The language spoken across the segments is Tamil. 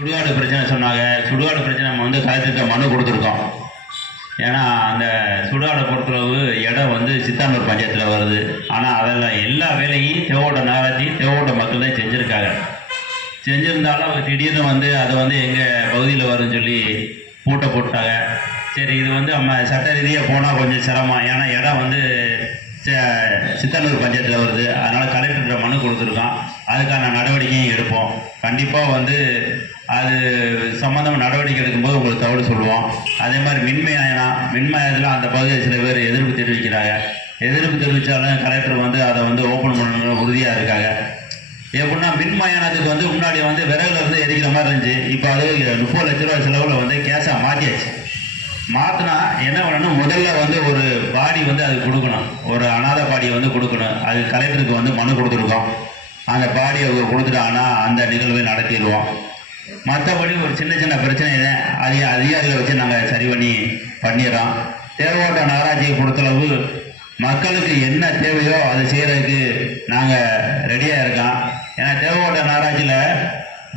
சுடுகாடு பிரச்சனை சொன்னாங்க. சுடுகாடு பிரச்சனை நம்ம வந்து கலெக்டர்கிட்ட மனு கொடுத்துருக்கோம். ஏன்னா அந்த சுடுகாடை பொறுத்தளவு இடம் வந்து சித்தானூர் பஞ்சாயத்தில் வருது. ஆனால் அதெல்லாம் எல்லா வேலையும் தேவோட்ட நகராட்சி தேவோட்ட மக்கள் தான் செஞ்சுருக்காங்க. செஞ்சுருந்தாலும் அவங்க திடீர்னு வந்து அதை வந்து எங்கள் பகுதியில் வரும்னு சொல்லி மூட்டை போட்டாங்க. சரி இது வந்து நம்ம சட்ட ரீதியாக போனால் கொஞ்சம் சிரமம். ஏன்னா இடம் வந்து ச- பஞ்சாயத்தில் வருது. அதனால் கலெக்டர்கிட்ட மனு கொடுத்துருக்கான் அதுக்கான நடவடிக்கையும் எடுப்போம். கண்டிப்பாக வந்து அது சம்மந்தமாக நடவடிக்கை எடுக்கும்போது உங்களுக்கு தகவல் சொல்லுவோம். அதே மாதிரி மின்மயானா மின்மயத்தில் அந்த பகுதியில் சில பேர் எதிர்ப்பு தெரிவிக்கிறாங்க. எதிர்ப்பு தெரிவித்தாலும் கலெக்டர் வந்து அதை வந்து ஓப்பன் பண்ணணும் உறுதியாக இருக்காங்க. எப்படின்னா மின்மயானத்துக்கு வந்து முன்னாடி வந்து விறகுல இருந்து எரிக்கிற மாதிரி இருந்துச்சு. இப்போ அது முப்பது லட்ச ரூபா செலவில் வந்து கேஷாக மாற்றியாச்சு மாற்றினா என்ன பண்ணணும்? முதல்ல வந்து ஒரு பாடி வந்து அது கொடுக்கணும். ஒரு அனாதை பாடியை வந்து கொடுக்கணும். அது கலெக்டருக்கு வந்து மனு கொடுத்துருக்கோம். அந்த பாடியை அவங்க கொடுத்துட்டாங்கன்னா அந்த நிகழ்வை நடத்திடுவோம். மற்றபடி ஒரு சின்ன சின்ன பிரச்சனை தான் அதிக அதிகாரிகளை வச்சு நாங்கள் சரி பண்ணி பண்ணிடுறோம். தேவைப்பட்ட நகராட்சியை பொறுத்தளவு மக்களுக்கு என்ன தேவையோ அதை செய்கிறதுக்கு நாங்கள் ரெடியாக இருக்கோம். ஏன்னா தேவைப்பட்ட நகராட்சியில்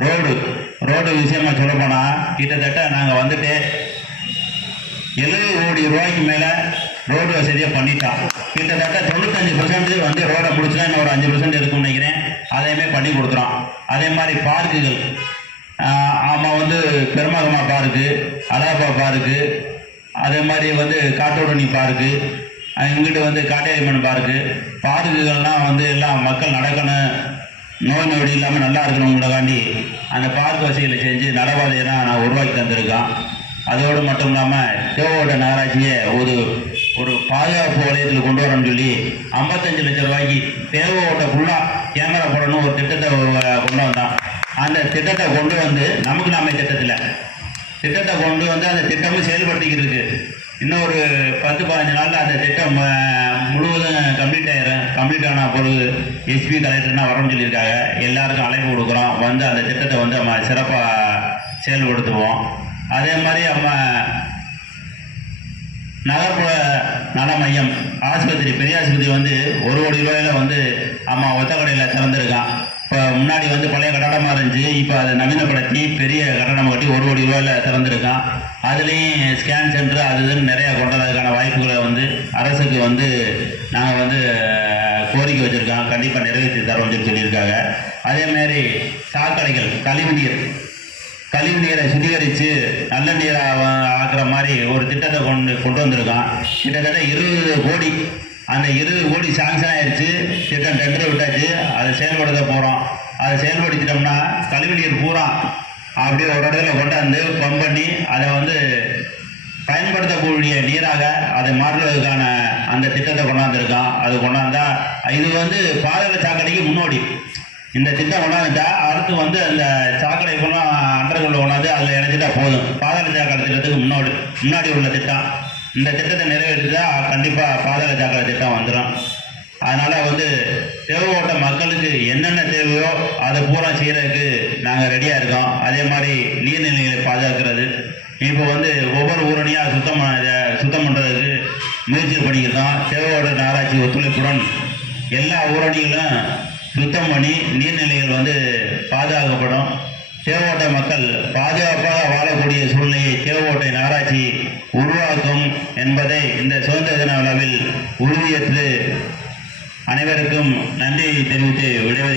ரோடு ரோடு விஷயமா சொல்லப்போனால் கிட்டத்தட்ட நாங்கள் வந்துட்டு எழுபது கோடி ரூபாய்க்கு மேலே ரோடு வசதியை பண்ணிட்டான் கிட்டத்தட்ட தொண்ணூத்தஞ்சு பர்சன்ட் வந்து ரோடை முடிச்சுனா இன்னும் ஒரு அஞ்சு பர்சன்ட் இருக்கும்னு நினைக்கிறேன். அதையுமே பண்ணி கொடுக்குறோம். அதே மாதிரி பார்க்குகள். ஆமாம் வந்து பெருமகமா பார்க்கு அலாபா பார்க்கு அதே மாதிரி வந்து காட்டோடனி பார்க்கு இங்கிட்டு வந்து காட்டேரிமன் பார்க்கு. பார்க்குகள்லாம் வந்து எல்லாம் மக்கள் நடக்கணும் நோய் நொடி இல்லாமல் நல்லா இருக்கணுங்கிறக்காண்டி அந்த பார்க் வசதிகளை செஞ்சு நடவாதையெல்லாம் நான் உருவாக்கி தந்திருக்கான் அதோடு மட்டும் இல்லாமல் தேவோட நகராட்சியை ஒரு பாதுகாப்பு வளையத்தில் கொண்டு வரணும்னு சொல்லி ஐம்பத்தஞ்சு லட்சம் ரூபாய்க்கு தேவோட ஃபுல்லாக கேமரா போடணும் ஒரு திட்டத்தை கொண்டு வந்தான். அந்த திட்டத்தை கொண்டு வந்து நமக்கு நாம திட்டத்தில். திட்டத்தை கொண்டு வந்து அந்த திட்டமும் செயல்படுத்திக்கிட்டு இருக்கு. இன்னும் ஒரு பத்து பதினஞ்சு நாளில் அந்த திட்டம் முழுவதும் கம்ப்ளீட் ஆயிரும் கம்ப்ளீட் ஆன பொழுது எஸ்பி கலெக்டர்னா வரணும்னு சொல்லியிருக்காங்க. எல்லாருக்கும் அழைப்பு கொடுக்குறோம். வந்து அந்த திட்டத்தை வந்து நம்ம சிறப்பாக செயல்படுத்துவோம். அதே மாதிரி நம்ம நகர்ப்புற நல மையம். ஆஸ்பத்திரி பெரிய ஆஸ்பத்திரி வந்து ஒரு கோடி ரூபாயில் வந்து அம்மா ஒத்த கடையில் திறந்துருக்கான். இப்போ முன்னாடி வந்து பழைய கட்டடமாக இருந்துச்சு. இப்போ அதை நவீனப்படுத்தி பெரிய கட்டடம் கட்டி ஒரு கோடி ரூபாயில் திறந்துருக்கான். அதுலேயும் ஸ்கேன் சென்டர் அது இதுன்னு நிறையா கொண்டதுக்கான வாய்ப்புகளை வந்து அரசுக்கு வந்து நாங்கள் வந்து கோரிக்கை வச்சுருக்கோம். கண்டிப்பாக நிறைவேற்றி தரோம்னு சொல்லி சொல்லியிருக்காங்க. அதேமாரி சாக்கடைகள் கழிவுநீர் கழிவு நீரை சுத்திகரித்து நல்ல நீரை ஆக்குற மாதிரி ஒரு திட்டத்தை கொண்டு கொண்டு வந்திருக்கான். கிட்டத்தட்ட இருபது கோடி அந்த இருபது கோடி சாங்ஷன் ஆயிடுச்சு திட்டம் டெண்டர் விட்டாச்சு. அதை செயல்படுத்த போகிறோம் அதை செயல்படுத்திட்டோம்னா கழிவு நீர் பூரா அப்படியே ஒரு இடத்துல கொண்டாந்து பம்ப் பண்ணி அதை வந்து பயன்படுத்தக்கூடிய நீராக அதை மாற்றுவதற்கான அந்த திட்டத்தை கொண்டாந்துருக்கான். அது கொண்டாந்தா இது வந்து பாதாள சாக்கடைக்கு முன்னோடி. இந்த திட்டம் கொண்டாந்துட்டா அடுத்து வந்து அந்த சாக்கடை ஃபுல்லாக அண்டர்கிரவுண்ட் கொண்டாந்து அதில் இணைச்சிட்டா போதும். பாதாள சாக்கடை திட்டத்துக்கு முன்னோடி முன்னாடி உள்ள திட்டம். இந்த திட்டத்தை நிறைவேற்றிட்டா கண்டிப்பாக பாதாள சாக்கடை திட்டம் வந்துடும் அதனால் வந்து தேவைப்பட்ட மக்களுக்கு என்னென்ன தேவையோ அதை பூரா செய்கிறதுக்கு நாங்கள் ரெடியாக இருக்கோம். அதே மாதிரி நீர்நிலைகளை பாதுகாக்கிறது. இப்போ வந்து ஒவ்வொரு ஊரணியாக சுத்தம் பண்ண- சுத்தம் பண்ணுறதுக்கு முயற்சி பண்ணியிருக்கோம் தேவையோட நகராட்சி ஒத்துழைப்புடன் எல்லா ஊரணிகளும் சுத்தம் பண்ணி நீர்நிலைகள் வந்து பாதுகாக்கப்படும். தேவோட்டை மக்கள் பாதுகாப்பாக வாழக்கூடிய சூழ்நிலையை தேவோட்டை நகராட்சி உருவாக்கும் என்பதை இந்த சுதந்திர தின விழாவில் உறுதியேற்று அனைவருக்கும் நன்றியை தெரிவித்து விடைபெறுகிறேன்.